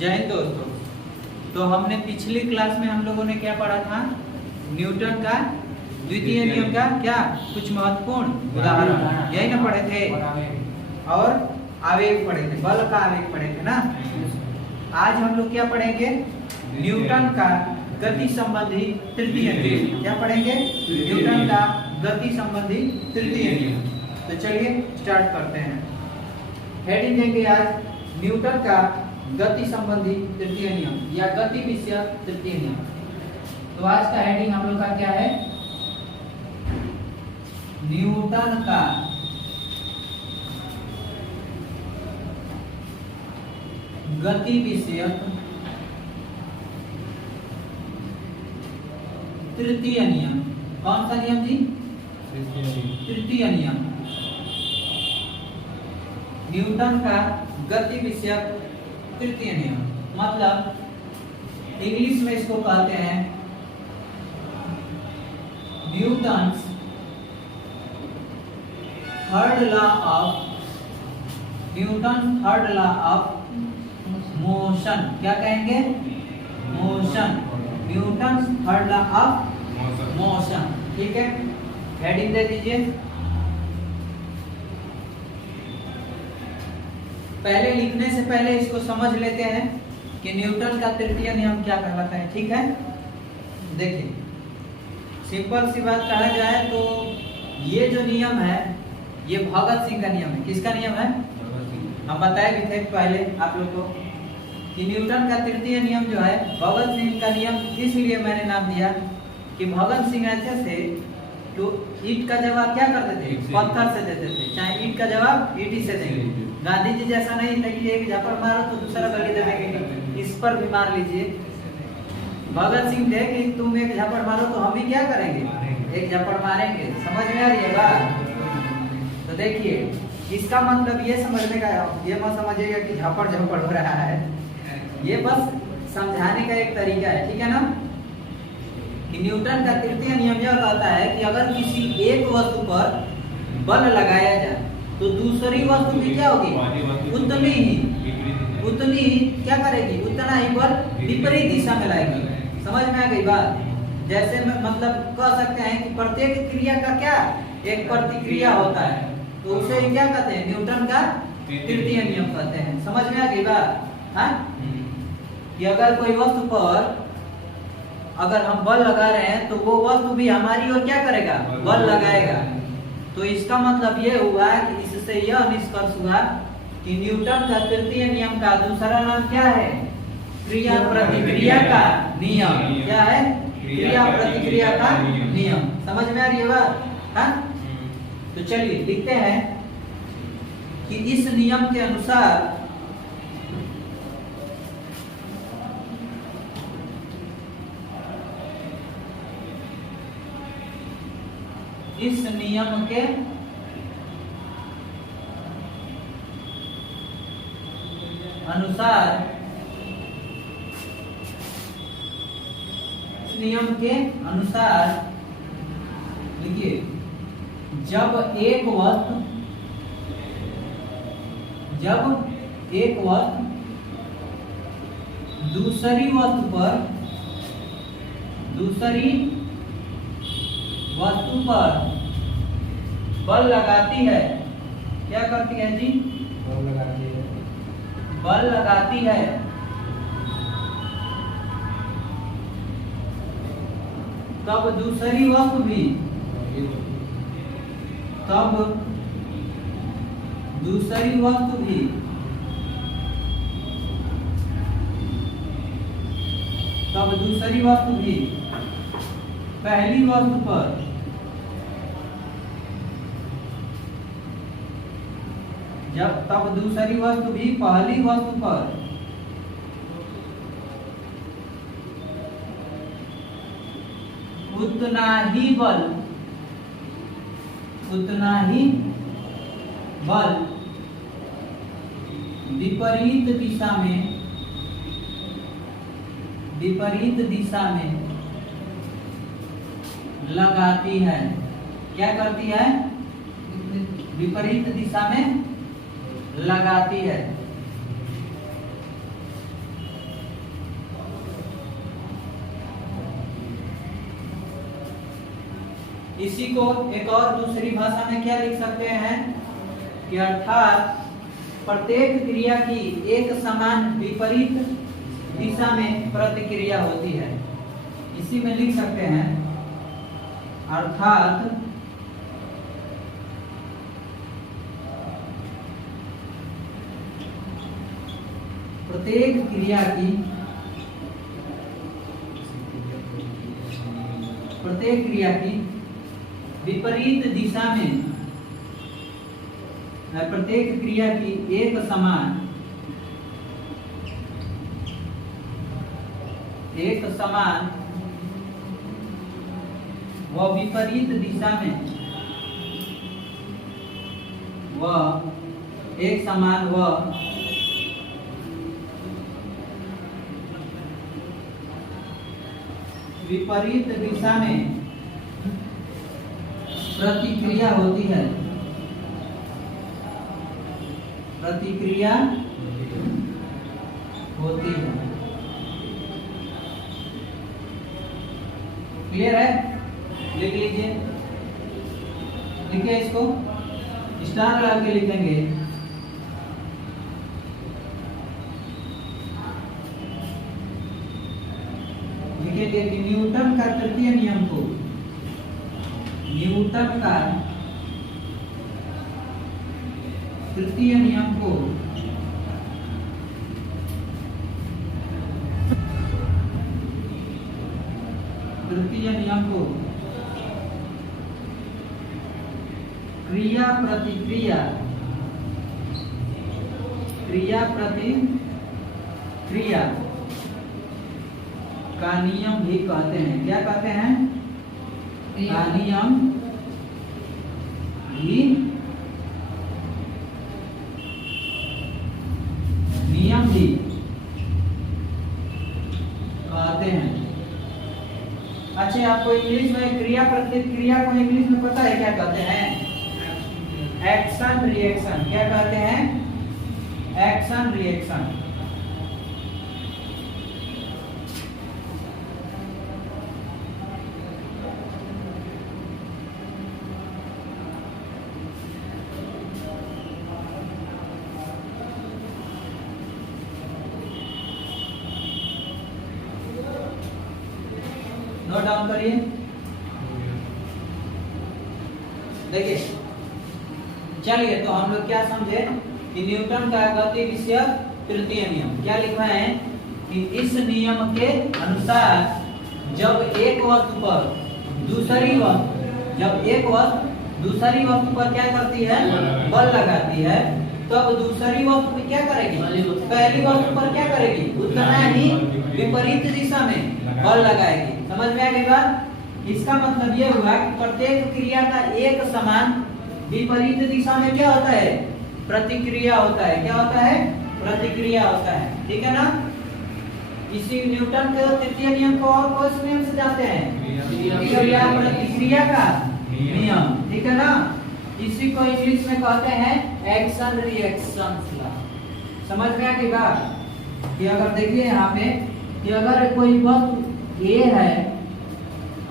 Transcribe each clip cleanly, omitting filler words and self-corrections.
जय हिंद दोस्तों। तो हमने पिछली क्लास में हम लोगों ने क्या पढ़ा था? न्यूटन का द्वितीय नियम का क्या कुछ महत्वपूर्ण उदाहरण यही ना पढ़े थे, और आवेग पढ़े थे, बल का आवेग पढ़े थे ना। आज हम लोग क्या पढ़ेंगे? न्यूटन का गति संबंधी तृतीय नियम। क्या पढ़ेंगे? न्यूटन का गति संबंधी तृतीय नियम। तो चलिए स्टार्ट करते हैं। हेडिंग देंगे आज न्यूटन का गति संबंधी तृतीय नियम या गति विषयक तृतीय नियम। तो आज का हेडिंग हम लोग का क्या है? न्यूटन का गति विषयक तृतीय नियम। कौन सा नियम जी? तृतीय नियम। न्यूटन का गति विषयक तृतीय नियम मतलब इंग्लिश में इसको कहते हैं Newton's third law of motion. क्या कहेंगे? Motion. Newton's third law of motion. ठीक है, हेडिंग दे दीजिए। पहले लिखने से पहले इसको समझ लेते हैं कि न्यूटन का तृतीय नियम क्या कहलाता है। ठीक है, देखिए सिंपल सी बात कहा जाए तो ये जो नियम है ये भगत सिंह का नियम है। किसका नियम है? हम बताए भी थे पहले आप लोग को कि न्यूटन का तृतीय नियम जो है भगत सिंह का नियम। इसलिए मैंने नाम दिया कि भगत सिंह ऐसे थे तो ईंट का जवाब क्या करते थे? पत्थर से देते थे। चाहे ईंट का जवाब ईंट ही से देंगे। गांधी जी जैसा नहीं था कि एक झापड़ मारो तो दूसरा गली दे देंगे, इस पर भी मार लीजिए। भगत सिंह थे कि तुम एक झापड़ मारो तो हम भी क्या करेंगे? एक झापड़ मारेंगे। समझ में आ रही है बात? तो देखिए इसका मतलब ये समझने का, ये मत समझिएगा कि झापड़ झापड़ हो रहा है, ये बस समझाने का एक तरीका है। ठीक है ना? कि न्यूटन का तृतीय नियम यह कहता है कि अगर किसी एक वस्तु पर बल लगाया जाए तो दूसरी वस्तु भी क्या होगी? उतनी ही क्या करेगी? उतना ही बल विपरीत दिशा में लाएगी। समझ में आ गई बात? जैसे मतलब कह सकते हैं कि प्रत्येक क्रिया का क्या एक प्रतिक्रिया होता है, तो उसे क्या कहते हैं? न्यूटन का तृतीय नियम कहते हैं। समझ में आ गई बात? हाँ, कि अगर कोई वस्तु पर अगर हम बल लगा रहे हैं तो वो वस्तु भी हमारी ओर क्या करेगा? बल लगाएगा। तो इसका मतलब ये हुआ कि इससे यह निष्कर्ष हुआ कि न्यूटन का तृतीय नियम का दूसरा नाम क्या है? क्रिया प्रतिक्रिया का नियम। क्या है? क्रिया प्रतिक्रिया का नियम। समझ में आ रही है बात? हाँ, तो चलिए लिखते हैं कि इस नियम के अनुसार इस नियम के अनुसार देखिए जब एक वस्तु दूसरी वस्तु पर बल लगाती है। क्या करती है जी? बल लगाती है। तब दूसरी वस्तु भी पहली वस्तु पर दूसरी वस्तु भी पहली वस्तु पर उतना ही बल विपरीत दिशा में लगाती है। क्या करती है? विपरीत दिशा में लगाती है। इसी को एक और दूसरी भाषा में क्या लिख सकते हैं कि अर्थात प्रत्येक क्रिया की एक समान विपरीत दिशा में प्रतिक्रिया होती है। इसी में लिख सकते हैं अर्थात प्रत्येक क्रिया की विपरीत दिशा में प्रत्येक क्रिया की एक समान व विपरीत दिशा में एक समान व विपरीत दिशा में प्रतिक्रिया होती है। क्लियर है? लिख लीजिए, लिखिए, इसको स्टार लगा के लिखेंगे। लिखेंगे कि न्यूटन का तृतीय नियम को क्रिया प्रतिक्रिया का नियम भी कहते हैं। क्या कहते हैं? का नियम भी कहते हैं। अच्छा, आपको इंग्लिश में क्रिया प्रतिक्रिया को इंग्लिश में पता है क्या कहते हैं? Action reaction. क्या कहते हैं? Action reaction. नोट डाउन करिए। देखिए, चलिए, तो हम लोग क्या समझे कि न्यूटन का गति विषयक तृतीय नियम क्या लिखा है कि इस नियम के अनुसार जब एक वस्तु पर दूसरी वस्तु पर क्या करती है? बल लगाती है, तब दूसरी वस्तु भी क्या करेगी? पहली वस्तु पर क्या करेगी? उतना ही विपरीत दिशा में बल लगाएगी। समझ में आ गई बात? इसका मतलब ये हुआ कि प्रत्येक क्रिया का एक समान विपरीत दिशा में क्या होता है? प्रतिक्रिया होता है। क्या होता है? प्रतिक्रिया होता है। ठीक है ना? इसी न्यूटन के तृतीय नियम को और कौन से नियम से जानते हैं? क्रिया प्रतिक्रिया का नियम। ठीक है ना? इसी को इंग्लिश में कहते हैं एक्शन रिएक्शन लॉ। समझ में आ गई बात? कि अगर देखिए यहाँ पे कि अगर कोई वस्तु A है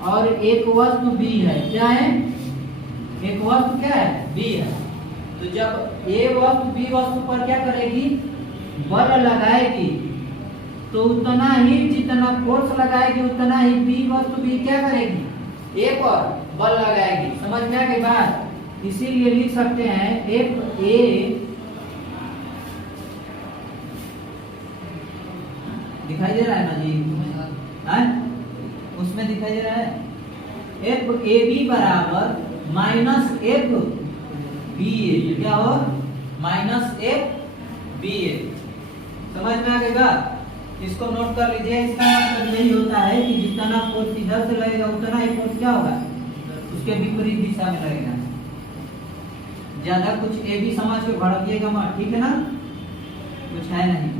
और एक वस्तु B है, क्या है? एक वस्तु क्या है? B है। तो जब A वस्तु B वस्तु पर क्या करेगी? बल लगाएगी, तो उतना ही जितना फोर्स लगाएगी उतना ही B वस्तु भी क्या करेगी? A पर बल लगाएगी। समझ में आ गई बात? इसीलिए लिख सकते हैं FA दिखाई दे रहा है ना जी? उसमें दिखाई दे रहा है FAB बराबर -FBA। क्या हो? -FBA। समझ में आ गया? इसको नोट कर लीजिए। इसका मतलब यही होता है कि जितना फोर्स इधर से लगेगा उतना ही फोर्स क्या होगा? उसके विपरीत दिशा में लगेगा। ज्यादा कुछ ए भी समझ के भड़किएगा मत। ठीक है ना? कुछ है नहीं।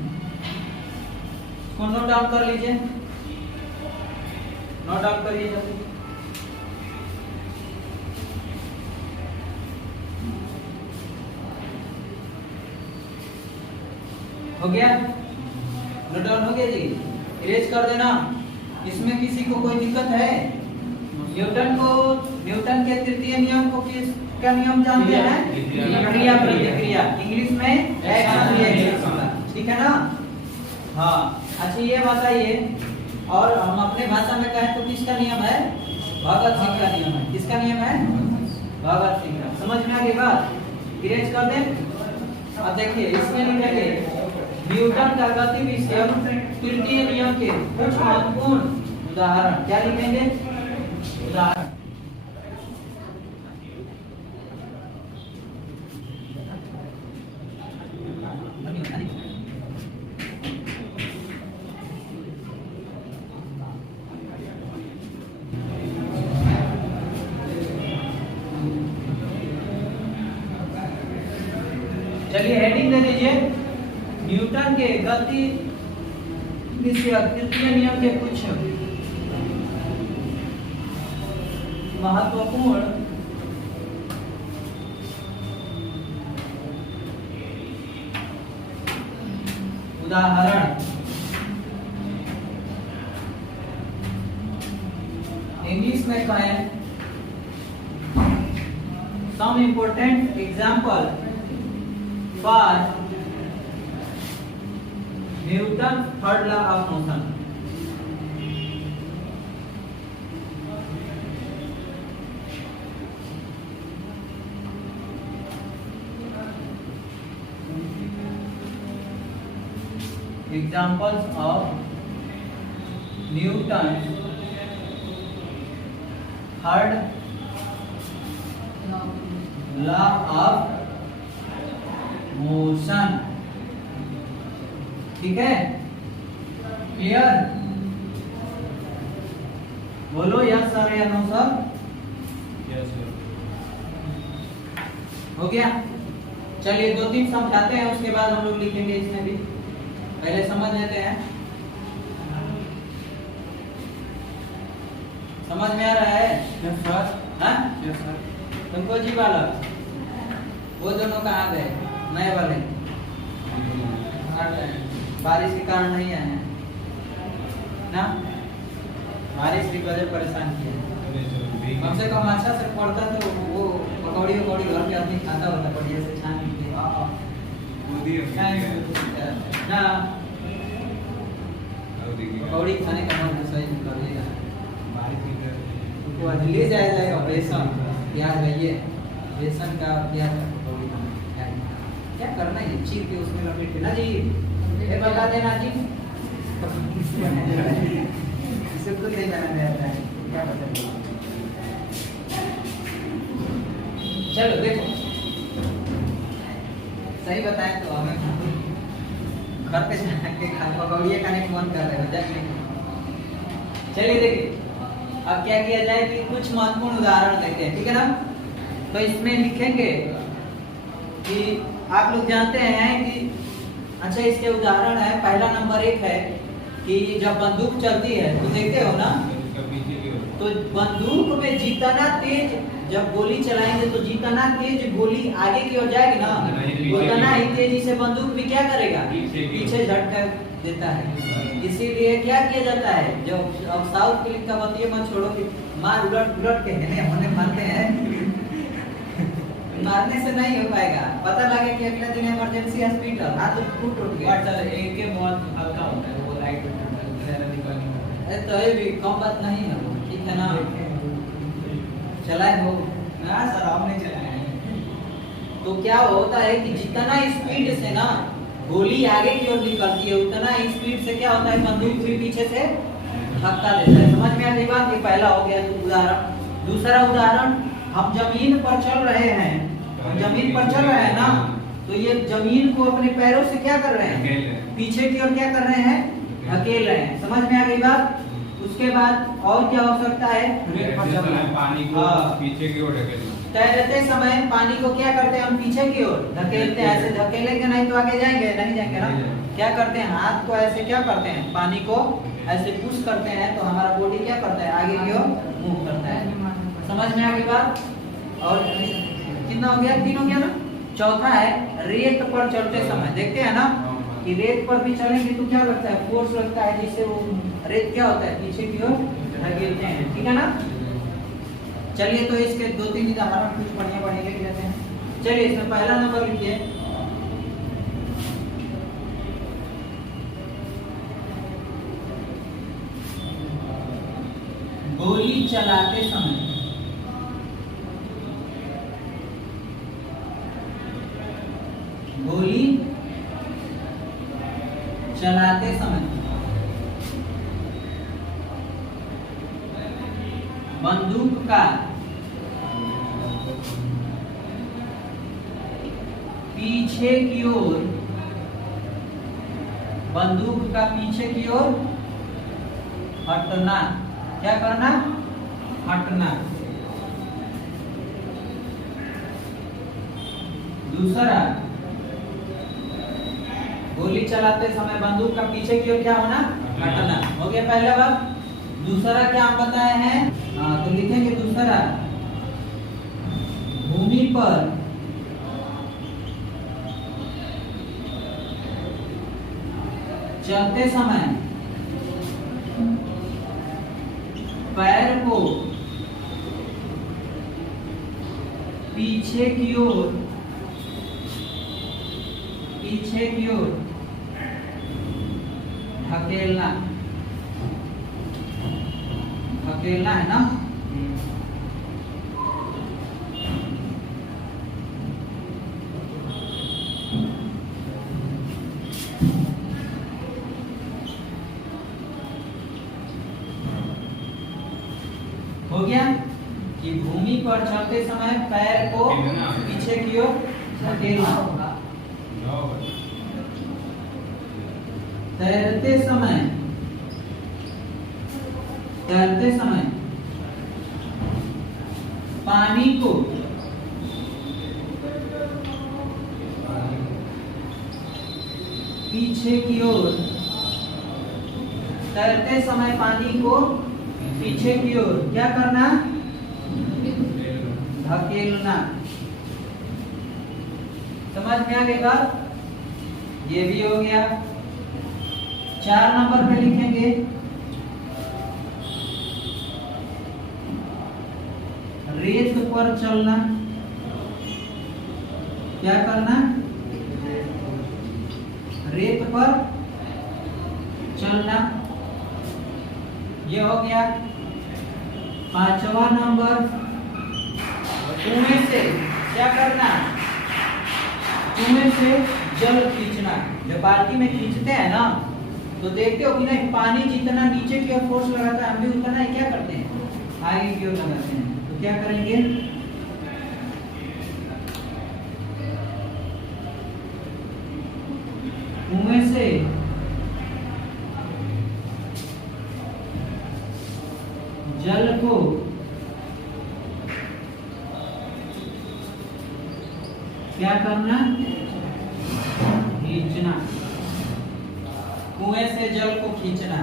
इसको नोट डाउन कर लीजिए। नोट डाउन करिए जल्दी। हो गया? नोट डाउन हो गया जी? इरेज कर देना। इसमें किसी को कोई दिक्कत है? न्यूटन के तृतीय नियम को किसका नियम जानते हैं? क्रिया प्रतिक्रिया, इंग्लिश में एक्शन रिएक्शन, ठीक है ना? हाँ, अच्छा ये बताइए, और हम अपने भाषा में कहें तो किसका नियम है? भगत सिंह का नियम है। किसका नियम है? भगत सिंह का। समझ में आ गई बात? इरेज कर दें। अब देखिए इसमें लिखेंगे न्यूटन का गति विषय तृतीय नियम के कुछ महत्वपूर्ण उदाहरण। क्या लिखेंगे? उदाहरण। चलिए हेडिंग दे दीजिए, न्यूटन के गति विषय तृतीय नियम के कुछ महत्वपूर्ण उदाहरण। इंग्लिश में कहें some important example for Newton third law of motion. Examples of Newton's third law of motion। ठीक है, क्लियर? बोलो यस सर या नो सर? Yes sir. हो गया। चलिए 2-3 समझाते हैं, उसके बाद हम लोग लिखेंगे इसमें भी। पहले समझ लेते हैं। समझ में आ रहा है? Yes sir. हाँ? Yes sir. तुमको जी बालक, वो दोनों कहाँ गए? नए वाले बारिश के कारण नहीं आए हैं ना? बारिश की वजह परेशान किया। कम से कम अच्छा से पढ़ता तो वो पकौड़ी घर के आदमी खाता होता बढ़िया से छान के ना। पकौड़ी खाने का मन तो सही करिएगा, ले जाएगा बेसन प्याज रहिए, बेसन का प्याज का पकौड़ी क्या करना है, चीर के उसमें लपेट के ना जी, ये बता देना जी। इसे खुद नहीं जाना रहता है, क्या बताइए। चलो देखो, सही बताएं तो हमें घर पे जाके पकौड़िया खाने का मन कर रहे हो जाके। चलिए देखिए अब क्या किया जाए कि कुछ महत्वपूर्ण उदाहरण देखते हैं, ठीक है ना? तो इसमें लिखेंगे कि आप लोग जानते हैं कि अच्छा इसके उदाहरण है। पहला नंबर 1 है कि जब बंदूक चलती है तो देखते हो ना, तो बंदूक में जितना तेज जब गोली चलाएंगे तो जितना तेज गोली आगे की ओर जाएगी ना, उतना ही तेजी से बंदूक भी क्या करेगा, पीछे झटका देता है। इसीलिए क्या किया जाता है, जो अब साउथ फिल्म का बतिये मत छोड़ो कि मार उलट के है होने मारते हैं। मारने से नहीं हो पाएगा, पता लगे कि अगले दिन इमरजेंसी हॉस्पिटल, हाथ तो टूट गया। एक के बहुत हल्का होता है, वो लाइट निकलने तो ये भी कम बात नहीं है, ठीक है ना? चलाए हो ना सर, आपने चलाया है। तो क्या होता है कि जितना स्पीड से ना गोली आगे की ओर निकलती है, उतना स्पीड से क्या होता है, बंदूक भी पीछे से धक्का देता है। समझ में आ गई बात? ये पहला हो गया उदाहरण। दूसरा उदाहरण, हम जमीन पर चल रहे हैं, जमीन पर चल रहे हैं ना, तो ये जमीन को अपने पैरों से क्या कर रहे हैं, पीछे की ओर क्या कर रहे हैं, धकेल रहे हैं। समझ में आ गई बात? उसके बाद और क्या हो सकता है, पानी को पीछे की ओर धकेलना। तैरते समय पानी को क्या करते हैं, हम पीछे की ओर धकेलते हैं। ऐसे धकेलेंगे नहीं तो आगे जाएंगे नहीं जाएंगे ना। क्या करते हैं, हाथ को ऐसे क्या करते हैं, पानी को ऐसे पुश करते हैं तो हमारा बॉडी क्या करता है, आगे की ओर मूव करता है। समझ में आ गई बात? और कितना हो गया, 3 हो गया ना। चौथा है रेत पर चलते समय, देखते हैं ना कि रेत पर भी चलेंगे तो क्या लगता है, फोर्स लगता है, जिससे वो रेत क्या होता है, पीछे की ओर धकेलते हैं, ठीक है ना? चलिए तो इसके 2-3 उदाहरण कुछ बढ़िया बढ़िया लिख लेते हैं। चलिए इसमें पहला नंबर लिखिए, गोली चलाते समय बंदूक का पीछे की ओर हटना। क्या करना? हटना। दूसरा, गोली चलाते समय बंदूक का पीछे की ओर क्या होना? हटना। हो गया पहला बात। दूसरा क्या हम बताए हैं? तो लिखेंगे दूसरा, भूमि पर चलते समय पैर को पीछे की ओर ढकेलना है ना। हो गया कि भूमि पर चलते समय पैर को पीछे की ओर धकेलना होगा। तैरते समय पानी को पीछे की ओर, तैरते समय पानी को पीछे की ओर क्या करना? धकेलना। समझ में आ गया? ये भी हो गया। 4 नंबर पे लिखेंगे, रेत पर चलना। क्या करना? रेत पर चलना। ये हो गया। 5वां नंबर, कुएं से क्या करना? कुएं से जल खींचना। जब बाल्टी में खींचते हैं ना तो देखते हो कि नहीं, पानी जितना नीचे की ओर फोर्स लगाता है हम भी उतना ही क्या करते हैं? आगे की ओर लगाते हैं। तो क्या करेंगे? कुएं से जल को क्या करना? खींचना। कुएं से जल को खींचना।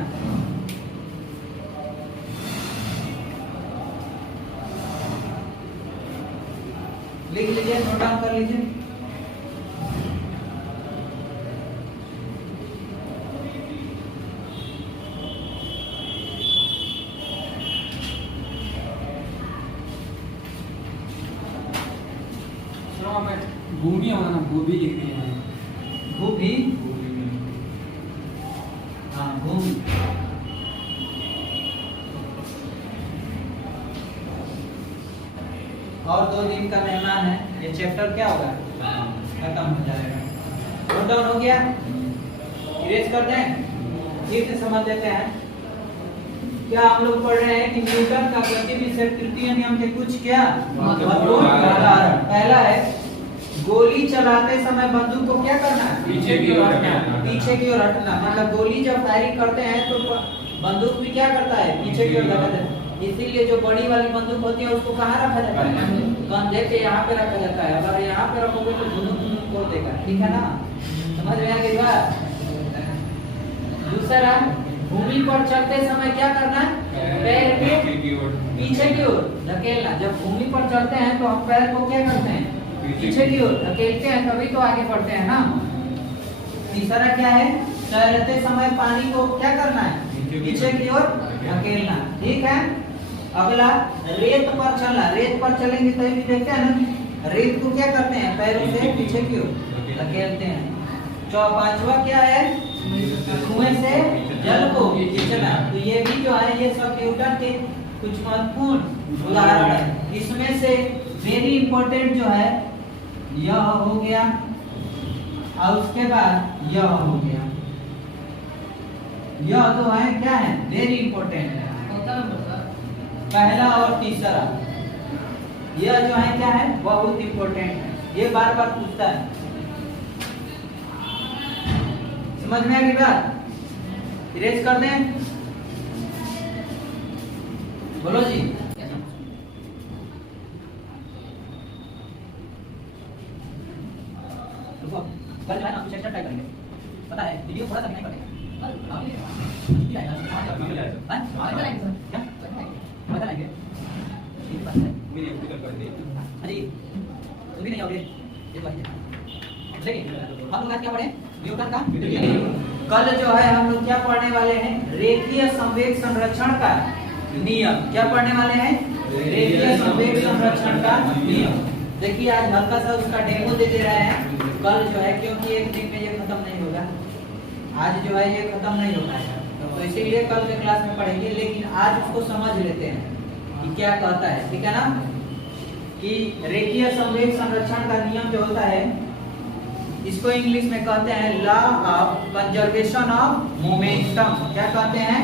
लिख लीजिए, नोट डाउन कर लीजिए। भूमि हमारा भूमि लिख दिया है। भूमि, हाँ भूमि। और 2 दिन का मेहमान है, ये चैप्टर क्या होगा? खत्म हो जाएगा। नोट डाउन हो गया? इरेज कर दें? ठीक से समझ लेते हैं। क्या हम लोग पढ़ रहे हैं कि न्यूटन का गति विषय तृतीय नियम के कुछ क्या महत्वपूर्ण उदाहरण। पहला है, गोली चलाते समय बंदूक को क्या करना? पीछे की ओर हटना। पीछे की ओर हटना। मतलब गोली जब फायरिंग करते हैं तो बंदूक भी क्या करता है? पीछे की ओर लगाता है। इसीलिए जो बड़ी वाली बंदूक होती है उसको कहाँ रखा जाता है? कंधे के यहाँ पे रखा जाता है। अगर यहाँ पे रखोगे तो धुनुक खोल देगा। ठीक है ना? समझ में आ गई बात? दूसरा, भूमि पर चलते समय क्या करना? पैर के पीछे की ओर धकेलना। जब भूमि पर चलते हैं तो हम पैर को क्या करते हैं? पीछे की ओर धकेलते हैं, तभी तो आगे बढ़ते हैं ना। तीसरा क्या है? तैरते समय पानी को क्या करना है? पीछे की ओर धकेलना। ठीक है। अगला रेत पर चलना, रेत पर चलेंगे तो भी देखते हैं ना, रेत को क्या करते हैं, पैरों से पीछे की ओर धकेलते हैं। पांचवा क्या है, कुएं से जल को खींचना। तो ये भी जो है ये सब न्यूटन के कुछ महत्वपूर्ण उदाहरण है। इसमें से वेरी इंपॉर्टेंट जो है यह हो गया और उसके बाद यह हो गया। यह तो है क्या है, वेरी इंपॉर्टेंट है, पहला और तीसरा। यह जो है क्या है, बहुत इंपॉर्टेंट है, ये बार बार पूछता है। समझ में आ गई बात? इरेज कर दें, बोलो जी। कल जो है ना कुछ एक्स्ट्रा ट्राई करेंगे, पता है वीडियो थोड़ा सा नहीं पड़ेगा। भी नहीं होगी हम लोग क्या पढ़े, न्यूटन का। कल जो है हम लोग क्या पढ़ने वाले हैं, रेखीय संवेग संरक्षण का नियम। क्या पढ़ने वाले हैं, रेखीय संवेग संरक्षण का नियम। देखिए आज हल्का सा उसका डेमो दे दे रहे हैं। कल जो है क्योंकि एक दिन में ये खत्म नहीं होगा, आज जो है ये खत्म नहीं हो पाएगा, तो इसीलिए कल के क्लास में पढ़ेंगे। लेकिन आज उसको समझ लेते हैं कि क्या कहता है, ठीक है ना। कि रेखीय संवेग संरक्षण का नियम जो होता है, इसको इंग्लिश में कहते हैं law of conservation of momentum. क्या कहते हैं,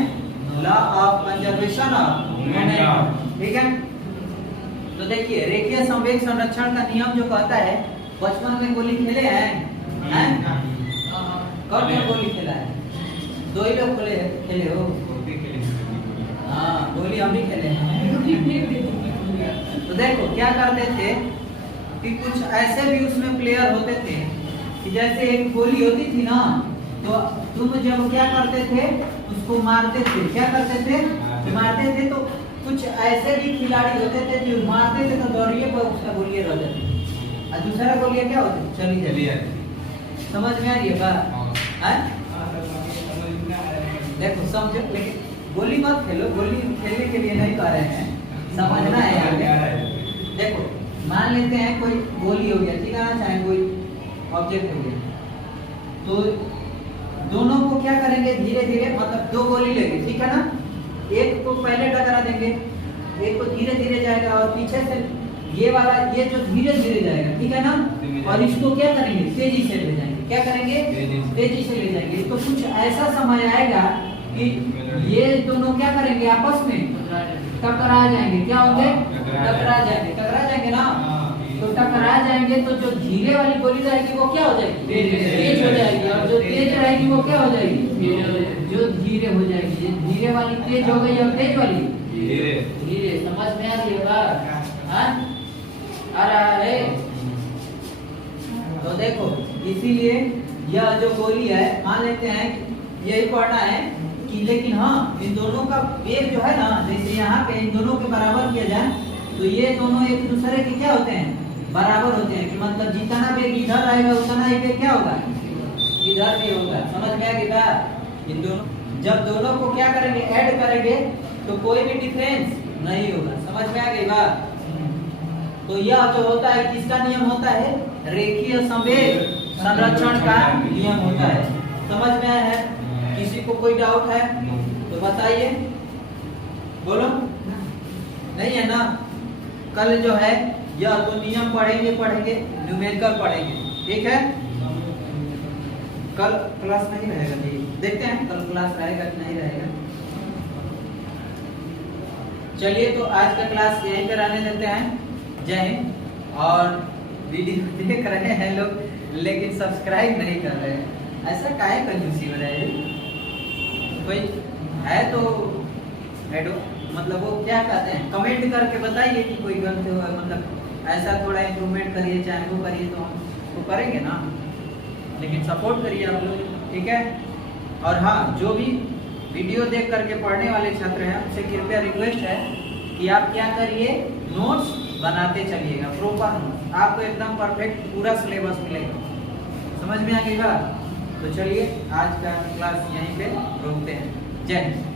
law of conservation of momentum, ठीक है। तो देखिए रेखीय संवेग संरक्षण का नियम जो कहता है, बचपन में गोली खेले हैं? कब गोली खेला है? दो ही लोग खेले हो? हाँ, गोली हम भी खेले हैं। तो देखो क्या करते थे कि कुछ ऐसे भी उसमें प्लेयर होते थे कि जैसे एक गोली होती थी ना, तो तुम जब क्या करते थे, उसको मारते थे। क्या करते थे, मारते थे। तो कुछ ऐसे भी खिलाड़ी होते थे जो मारते थे तो दौड़िए पर उसका गोलियां रह जाती, और दूसरा गोलियां क्या होती, चली जाती। समझ में आ रही है बात? देखो समझो, लेकिन गोली मत खेलो, गोली खेलने के लिए नहीं कह रहे हैं, समझना है यार। देखो मान लेते हैं कोई गोली हो गया, ठीक है ना, चाहे कोई ऑब्जेक्ट हो गया, तो दोनों को क्या करेंगे, धीरे धीरे, मतलब दो गोली लेंगे, ठीक है ना। एक को पहले टकरा देंगे, एक को धीरे धीरे जाएगा, और पीछे से ये वाला, ये जो धीरे धीरे जाएगा, ठीक है ना, और इसको क्या करेंगे, तेजी से ले जाएंगे। क्या करेंगे, तेजी से ले जाएंगे। तो कुछ ऐसा समय आएगा कि ये दोनों क्या करेंगे, आपस में टकरा जाएंगे। क्या होंगे, टकरा जाएंगे, टकरा जाएंगे ना। तो टकरा जाएंगे तो जो धीरे वाली गोली रहेगी वो क्या हो जाएगी, तेज हो जाएगी, और जो तेज रहेगी वो क्या हो जाएगी, जो धीरे हो जाएगी। धीरे वाली तेज हो गई और तेज वाली धीरे। समझ में आ रही है बात? आ रहा है। तो देखो इसीलिए यह जो गोली है, मान लेते हैं यही पढ़ना है कि, लेकिन हाँ इन दोनों का वेग जो है ना, जैसे यहाँ पे इन दोनों के बराबर किया जाए तो ये दोनों एक दूसरे के क्या होते हैं, बराबर होते हैं। कि मतलब जितना वेग इधर आएगा उतना ही वेग क्या होगा, इधर भी होगा। समझ में आ गई बात? इन दोनों, जब दोनों को क्या करेंगे, ऐड करेंगे, तो कोई भी डिफरेंस नहीं होगा। समझ में आ गई बात? तो यह जो होता है किसका नियम होता है, रेखीय संवेग संरक्षण का नियम होता है। समझ में आया है? किसी को कोई डाउट है तो बताइए, बोलो। नहीं है ना? कल जो है यह तो नियम पढ़ेंगे, न्यूमेरिकल पढ़ेंगे, ठीक है। कल क्लास नहीं रहेगा जी, देखते हैं कल क्लास रहेगा कि नहीं रहेगा। चलिए तो आज का क्लास यहीं पर आने देते हैं। जय हिंद। और वीडियो देख रहे हैं लोग लेकिन सब्सक्राइब नहीं कर रहे हैं, ऐसा काहे कंजूसी हो रहा है? कोई है तो मतलब वो क्या कहते हैं, कमेंट करके बताइए कि कोई गलती हो, मतलब ऐसा थोड़ा इम्प्रूवमेंट करिए, चाहे वो करिए, तो हम तो करेंगे ना, लेकिन सपोर्ट करिए आप लोग, ठीक है। और हाँ, जो भी वीडियो देख करके पढ़ने वाले छात्र हैं उनसे कृपया रिक्वेस्ट है कि आप क्या करिए, नोट्स बनाते चलिएगा, प्रॉपर नोट्स, आपको एकदम परफेक्ट पूरा सिलेबस मिलेगा। समझ में आ गई बात? तो चलिए आज का क्लास यहीं पे रोकते हैं। जय हिंद।